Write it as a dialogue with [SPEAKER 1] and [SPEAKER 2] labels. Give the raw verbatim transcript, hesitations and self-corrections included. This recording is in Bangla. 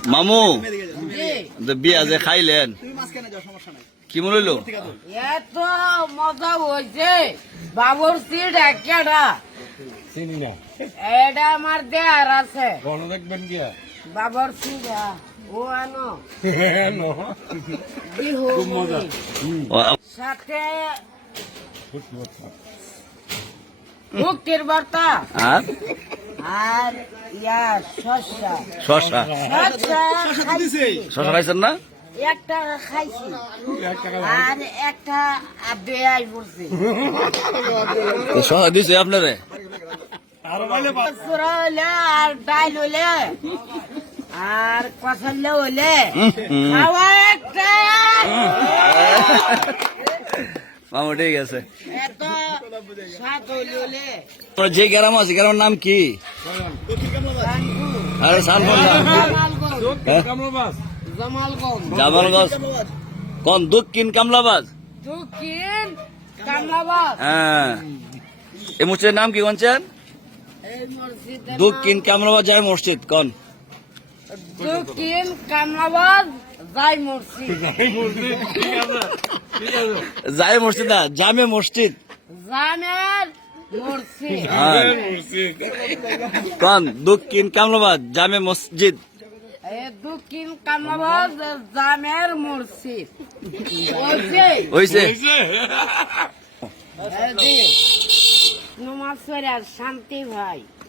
[SPEAKER 1] মামু বিয়া যে খাইলেন কি মনে হইলো?
[SPEAKER 2] এত মজা হয়েছে বাবুর সিট একটা এটা আমার দেয়ার আছে
[SPEAKER 3] দেখবেন গিয়া
[SPEAKER 2] বাবুর সিট ও আনো বিহু সাথে মুক্তির বার্তা
[SPEAKER 1] আর
[SPEAKER 2] আর ইয়া শসা
[SPEAKER 1] শশা
[SPEAKER 2] শসা খাইছি।
[SPEAKER 1] শশা খাইছেন না?
[SPEAKER 2] একটা খাইছি আর একটা বেয়াই পড়ছি
[SPEAKER 1] শশা দিছে আপনারে?
[SPEAKER 2] সুরা হইলে আর ডাইল হইলে আর কষালে হইলে খাওয়া একটা
[SPEAKER 1] মামু ঠিক আছে।
[SPEAKER 2] এত স্বাদ হইলে হইলে
[SPEAKER 1] তোর যে গ্রাম আছে গ্রামের নাম কি? আরে সানফল না
[SPEAKER 2] জামালগঞ্জ জামালগঞ্জ
[SPEAKER 1] জামালগঞ্জ কোন দক্ষিণ কামলাবাজ?
[SPEAKER 2] দক্ষিণ কামলাবাদ
[SPEAKER 1] হ্যাঁ এই মসজিদের নাম কি বলছেন?
[SPEAKER 2] এই মসজিদের
[SPEAKER 1] দক্ষিণ কামলাবাজ যায় মসজিদ কোন?
[SPEAKER 2] দক্ষিণ কামলাবাদ যাই মসজিদ
[SPEAKER 1] যায় মসজিদ না জামে মসজিদ
[SPEAKER 2] জামের মসজিদ
[SPEAKER 1] হ্যাঁ কোন? দক্ষিণ কামলাবাজ জামে মসজিদ
[SPEAKER 2] এই দক্ষিণ কামলাবাদ জামের মসজিদ হইছে
[SPEAKER 1] হইছে?
[SPEAKER 2] এই যে নমাজ পড়ে শান্তি ভাই